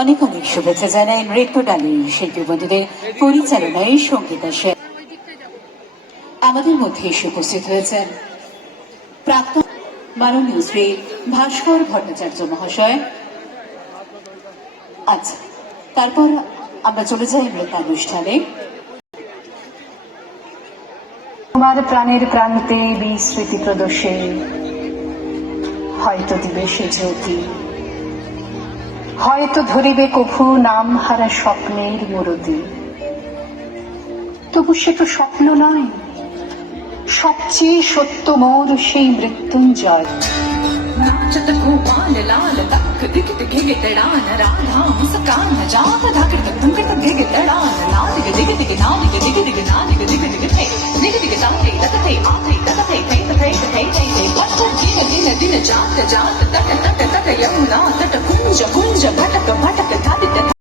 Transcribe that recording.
অনেক অনেক শুভেচ্ছা জানাই নৃত্য ডালির শিল্পী বন্ধুদের পরিচালনায় সঙ্গীত আসে। আমাদের মধ্যে এসে উপস্থিত হয়েছেন প্রাক্তন মাননীয় শ্রী ভাস্কর ভট্টাচার্য মহাশয়। আচ্ছা, তারপর আমরা চলে যাই নৃত্যানুষ্ঠানে। তোমার প্রাণের প্রান্তে বিস্মৃতি প্রদোষে হয়তো দিবে সে জ্যোতি, হয়তো ধরিবে কভু নাম হারা স্বপ্নের মুরতি। তবু সে তো স্বপ্ন নয়, সবচেয়ে সত্য মোর সেই মৃত্যুঞ্জয়। नाचत गोपाल लाल तक दिखत गिगे तड़ान राधा मुस्कान जात धाकट तुमकट गिगे तड़ान ना दिग दिग दिग ना दिग दिग दिग ना दिग दिग दिग थे दिग दिग ताते तते आते तते थे थे थे थे थे पट दिन दिन दिन जात जात तट तट तट यमुना तट कुंज कुंज भट